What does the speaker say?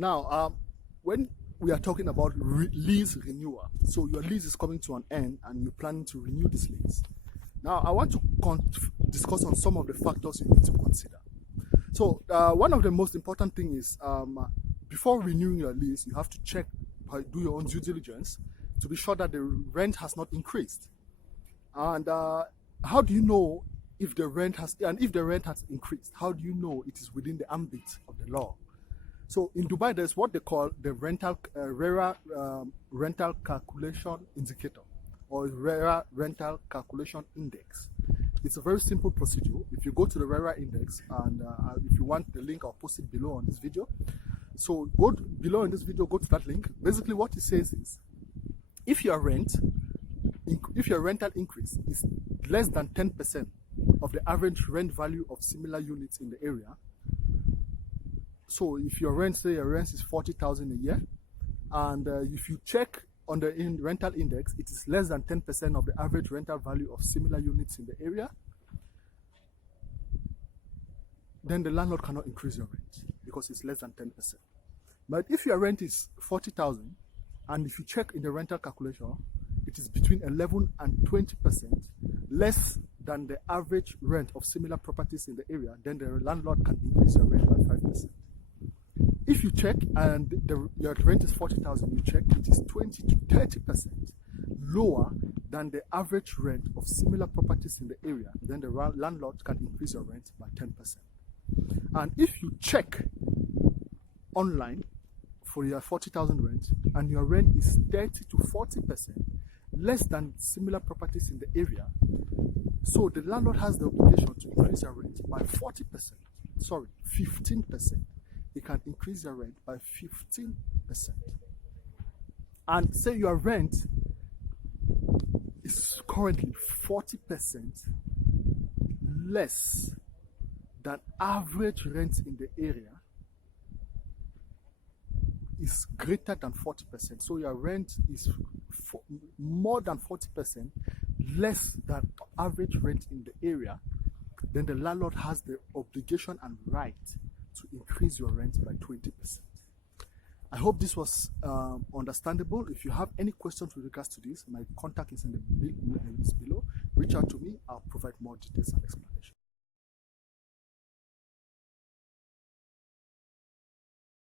Now, when we are talking about lease renewal, so your lease is coming to an end and you're planning to renew this lease. Now, I want to discuss on some of the factors you need to consider. So, one of the most important things is before renewing your lease, you have to check, do your own due diligence to be sure that the rent has not increased. And how do you know if the rent has increased? How do you know it is within the ambit of the law? So in Dubai, there's what they call the RERA rental calculation indicator, or RERA rental calculation index. It's a very simple procedure. If you go to the RERA index, and if you want the link, I'll post it below on this video. So go below in this video, go to that link. Basically what it says is, if your rental increase is less than 10% of the average rent value of similar units in the area, so if your rent, say your rent is 40,000 a year, and if you check on the rental index, it is less than 10% of the average rental value of similar units in the area, then the landlord cannot increase your rent because it's less than 10%. But if your rent is 40,000, and if you check in the rental calculation, it is between 11 and 20% less than the average rent of similar properties in the area, then the landlord can increase your rent by 5%. If you check and your rent is 40,000, you check it is 20 to 30% lower than the average rent of similar properties in the area, then the landlord can increase your rent by 10%. And if you check online for your 40,000 rent and your rent is 30 to 40% less than similar properties in the area, so the landlord has the obligation to increase your rent by 15%. He can increase your rent by 15%. And say your rent is currently 40% less than average rent in the area, is greater than 40%. So your rent is more than 40% less than average rent in the area, then the landlord has the obligation and right to increase your rent by 20%. I hope this was understandable. If you have any questions with regards to this, my contact is in the below. Reach out to me. I'll provide more details and explanation.